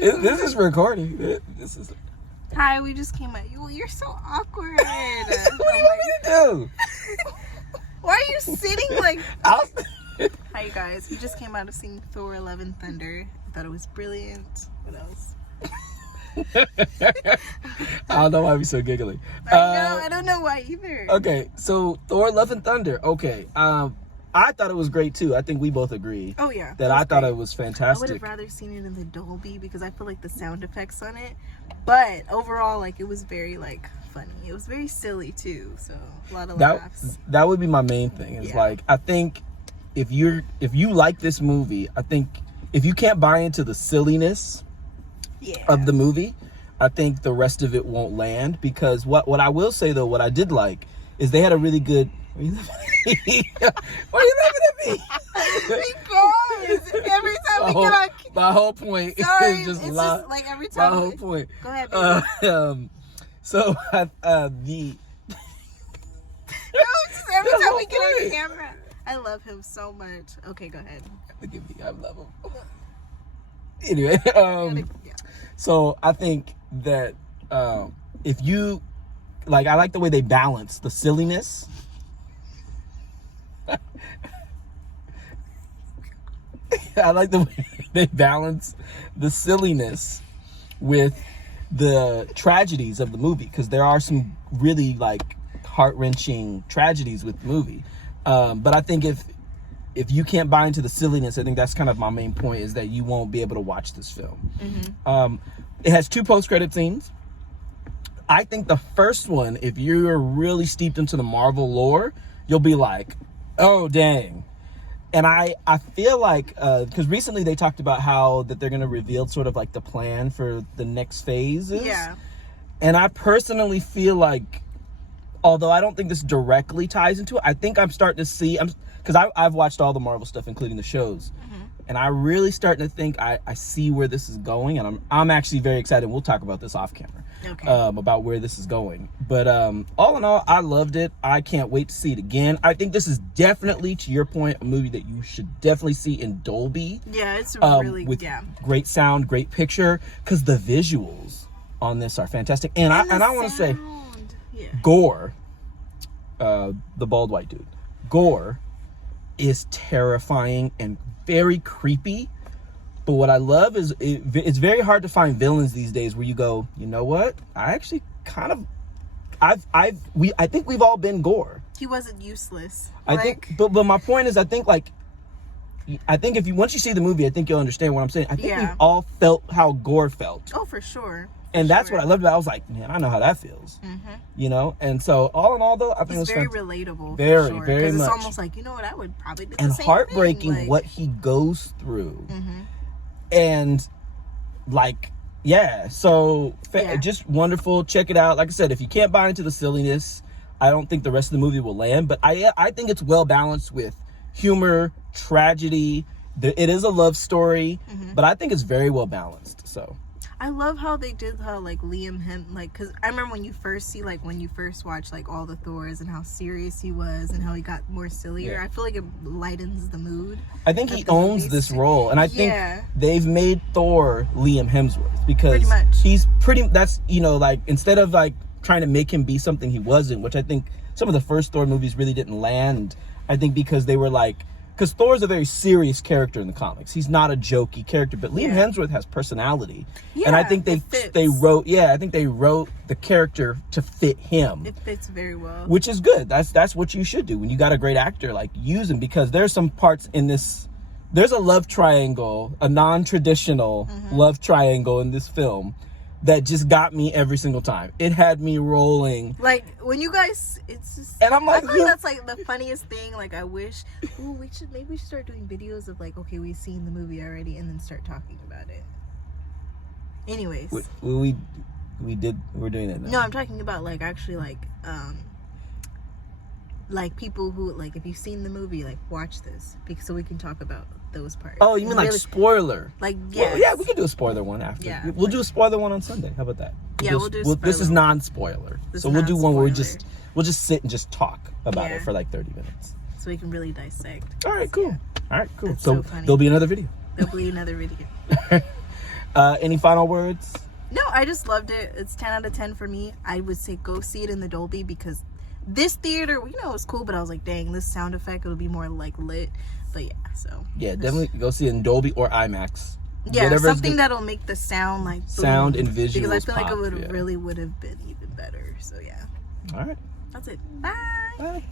This is recording. This is. Hi, we just came out. You're so awkward. What do you want me to do? Why are you sitting like? Hi, you guys. We just came out of seeing Thor: Love and Thunder. I thought it was brilliant. What else? I don't know why we're so giggly. I don't know why either. Okay, so Thor: Love and Thunder. Okay, I thought it was great too. I think we both agree. Oh yeah. That I thought it was fantastic. I would have rather seen it in the Dolby because I feel like the sound effects on it. But overall, like it was very like funny. It was very silly too. So a lot of laughs. That would be my main thing. Is like I think if you like this movie, I think if you can't buy into the silliness of the movie, I think the rest of it won't land. Because what I will say though, what I did like is they had a really good. Why are you laughing at me? Because every time we get on, my whole point sorry, is just it's just like every time. My whole point. Go ahead. Baby. So the. No, just every time we get on camera. I love him so much. Okay, go ahead. Forgive me, I love him. Anyway, so I think that if you like, I like the way they balance the silliness. I like the way they balance the silliness with the tragedies of the movie, because there are some really like heart-wrenching tragedies with the movie. But I think if you can't buy into the silliness, I think that's kind of my main point, is that you won't be able to watch this film. Mm-hmm. It has 2 post-credit scenes. I think the first one, if you're really steeped into the Marvel lore, you'll be like, oh, dang. And I feel like, because recently they talked about how that they're going to reveal sort of like the plan for the next phases. Yeah. And I personally feel like, although I don't think this directly ties into it, I think I'm starting to see, because I've watched all the Marvel stuff, including the shows. Mm-hmm. And I really starting to think I see where this is going. And I'm actually very excited. We'll talk about this off camera. Okay. About where this is going. But all in all, I loved it. I can't wait to see it again. I think this is definitely, to your point, a movie that you should definitely see in Dolby. Yeah, it's really with great sound, great picture, because the visuals on this are fantastic. And I want to say, Gore, the bald white dude, Gore is terrifying and very creepy. But what I love is it's very hard to find villains these days where you go, you know what? I actually kind of, I think we've all been Gore. He wasn't useless. I think, but my point is, I think if you once you see the movie, I think you'll understand what I'm saying. I think we've all felt how Gore felt. Oh, for sure. And that's what I loved about it. I was like, man, I know how that feels. Mm-hmm. You know? And so, all in all, though, I think it was very relatable. Very, for sure. very much. It's almost like, you know what? I would probably do the and same heartbreaking thing. What he goes through. Mm-hmm. And, like, so just wonderful. Check it out. Like I said, if you can't buy into the silliness, I don't think the rest of the movie will land. But I think it's well balanced with humor, tragedy. It is a love story, but I think it's very well balanced. So I love how they did like Liam because I remember when you first watch like all the Thors and how serious he was and how he got more sillier. I feel like it lightens the mood. I think he owns this role, and I think they've made Thor Liam Hemsworth, because he's that's like, instead of like trying to make him be something he wasn't, which I think some of the first Thor movies really didn't land. I think because they were like, because Thor's a very serious character in the comics. He's not a jokey character, but Liam Hemsworth has personality. Yeah, and I think they wrote the character to fit him. It fits very well. Which is good. That's what you should do. When you got a great actor, like, use him, because there's some parts in this, there's a love triangle, a non-traditional love triangle in this film that just got me every single time. It had me rolling. Like, when you guys, it's just, and I'm like, I feel like that's like the funniest thing. Like, I wish, we should start doing videos of like, okay, we've seen the movie already, and then start talking about it. Anyways. We're doing that now. No, I'm talking about like, actually like people who, like, if you've seen the movie, like, watch this, so we can talk about those parts. Oh, you mean like spoiler? Like, well, yeah, we can do a spoiler one after. Yeah, we'll do a spoiler one on Sunday. How about that? We'll do this is non-spoiler. So we'll do one where we'll just sit and just talk about it for like 30 minutes. So we can really dissect. All right, cool. Yeah. All right, cool. That's so funny. There'll be another video. There'll be another video. Any final words? No, I just loved it. It's 10 out of 10 for me. I would say go see it in the Dolby because this theater, you know, it was cool, but I was like, dang, this sound effect, it'll be more like lit. But yeah, so. Yeah, definitely go see it in Dolby or IMAX. Yeah, Whatever's something that'll make the sound like boom, sound and visuals because I feel like pop, it really would have been even better. So yeah. All right. That's it. Bye. Bye.